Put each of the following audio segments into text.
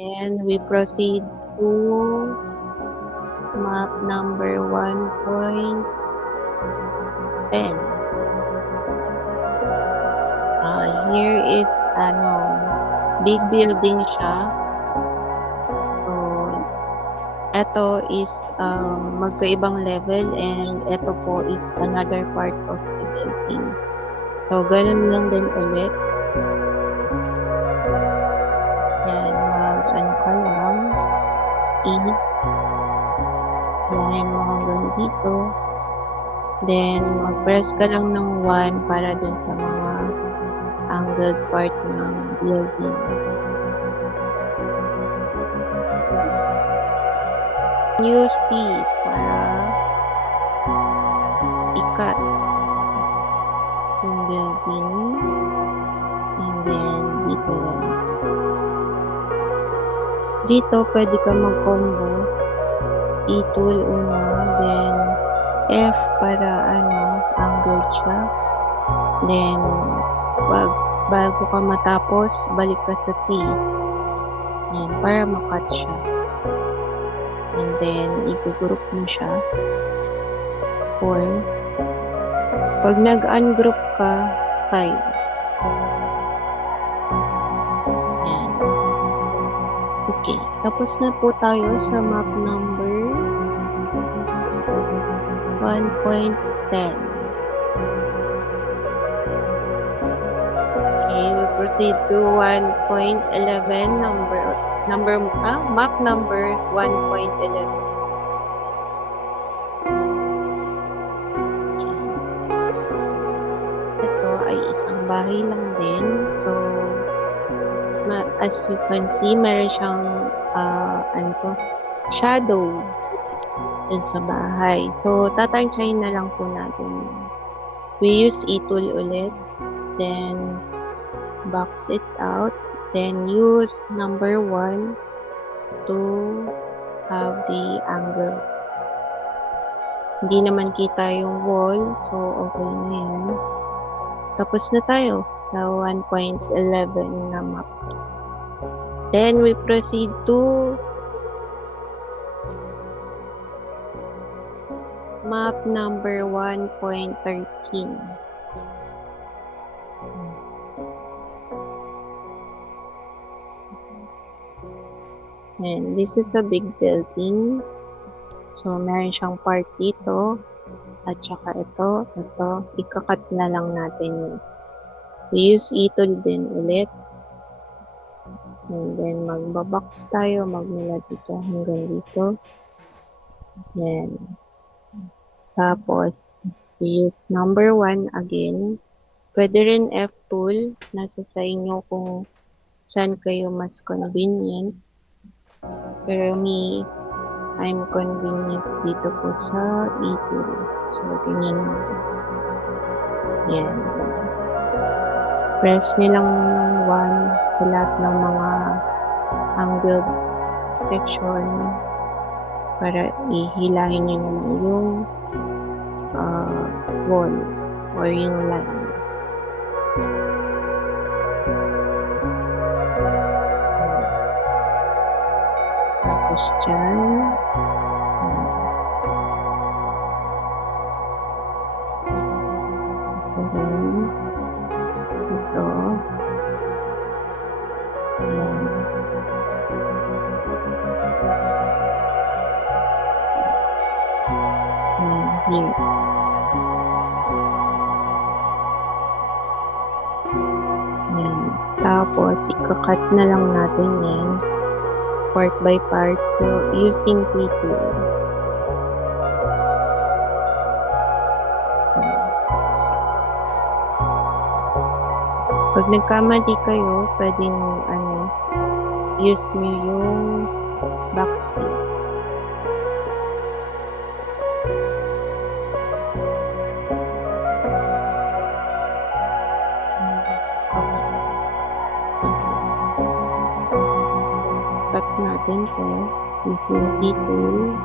And we proceed to map number 1.10. Here is big building siya. So, ito is magkaibang level and ito po is another part of the building. So, ganun lang din ulit. Yan, ano ka lang. Yan mo hanggang dito. Then, mag-press ka lang ng 1 para dun sa mga angled part ng building. Use T para i-cut yung building. And then, dito rin. Dito, pwede ka mag-combo. E-tool una, then F para angled siya. Then, bago ka matapos, balik ka sa T. Yan, para makat siya. And then, i-group mo siya. Or, pag nag-ungroup ka, 5. Yan. Okay. Tapos na po tayo sa map number 1.10. Okay, we proceed to 1.11 map number 1.11. Ito ay isang bahay lang din. So, as you can see, meron siyang shadow dun sa bahay. So, tatansyahin na lang po natin. We use E-tool ulit. Then, box it out. Then, use number 1 to have the angle. Hindi naman kita yung wall. So, okay na yan. Tapos na tayo sa 1.11 na map. Then, we proceed to map number 1.13. And this is a big building. So, meron siyang part dito. At saka ito. Ikakat na lang natin yun. We use E-tool din ulit. And then, magbabox tayo. Magmula dito hanggang dito. Yan. Tapos, we use number 1 again. Pwede rin F-tool. Nasa sa inyo kung saan kayo mas convenient. Pero I'm convenient dito po sa E-tool. So, ganyan lang. Yan. Press nilang 1 sa lahat ng mga angled section para ihilahin nyo naman yung wall or yung line. Tapos dyan, ito, ayan. Here. Ayan. Tapos, ikakat na lang natin yan part by part using T-tool. Pag nagkamali kayo, pwedeng use nyo yung backspace. Cut natin to using T-tool.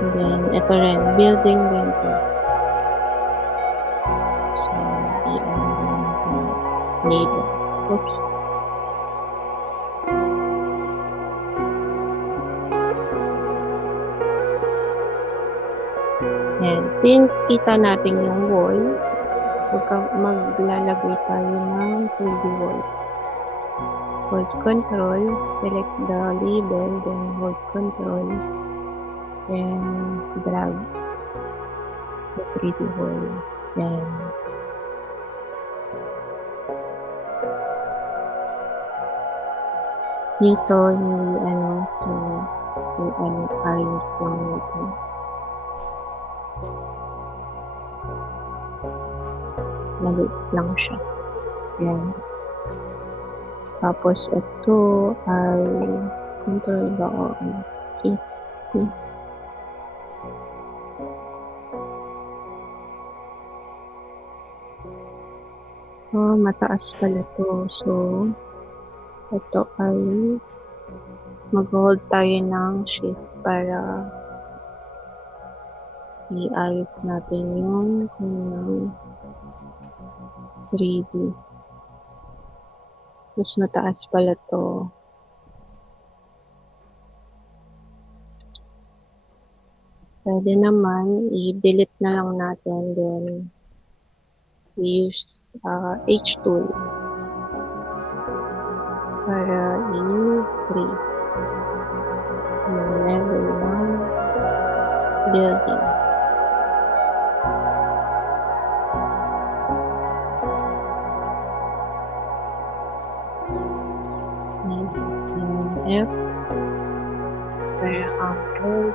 And then, ito rin, building rin to. So, label. Oops. Yan. Since kita natin yung wall, maglalagay tayo ng 3D wall. Hold control, select the label, then hold control, then drag the 3D wall. Then dito hindi so yung ayos lang natin. Maliit lang siya. Yan. Tapos ito ay control ba o okay. Mataas pala to. So, ito ay mag-hold tayo ng shift para i-ayos natin yung 3D. Mas mataas pala to. Pwede naman, i-delete na lang natin. Then, we use H tool para i-free yung level ng building. F para hold.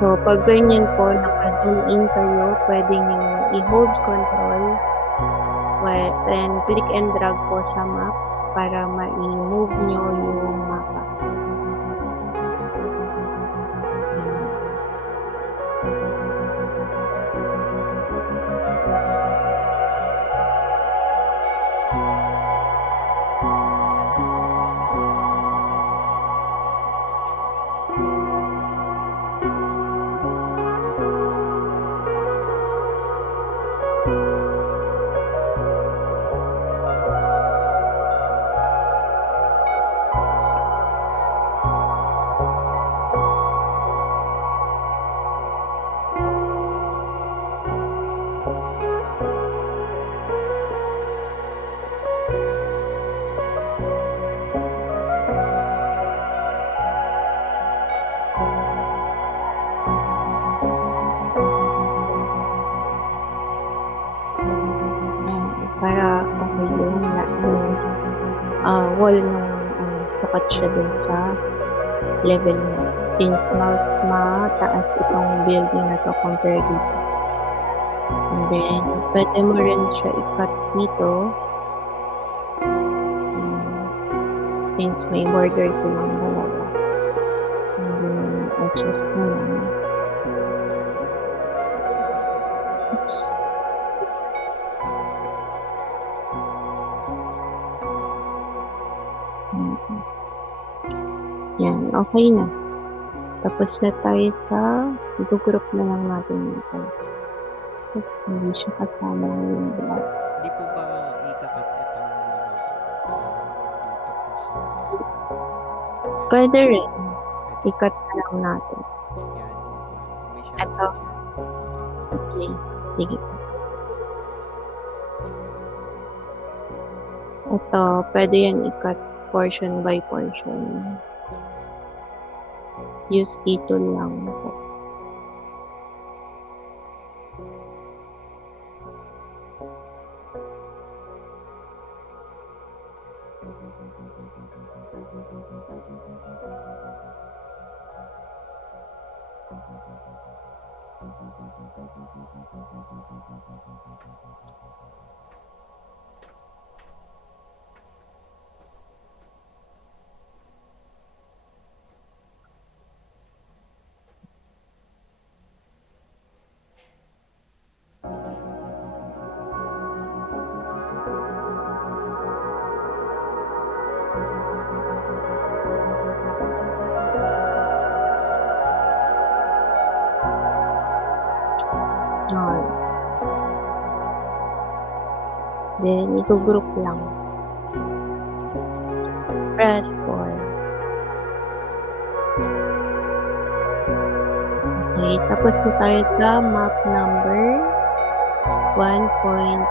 So, pag ganyan po, naka-zoom in kayo, pwede nyo i-hold control, then click and drag po sa map para ma-move nyo yung mapa. Para okay yung wall nung sukat siya dun sa level niya. Since mataas itong building na to compared dito. And then, pwede mo rin siya i-cut dito. Since may border silang dalawa. And then, adjust na lang. Oops. Yan, okay na. Tapos na tayo sa group na lang natin ito. Hindi siya kasama yung black. Hindi po ba ikakat itong mga dito po sa Pwede rin. I-cut na lang natin. Yan, may shadow Ito. yan. Okay, sige. Ito, pwede yan i-cut portion by portion. Use dito lang po. Then, ito-group lang. Press 4. Okay, tapos na tayo sa map number 1.13.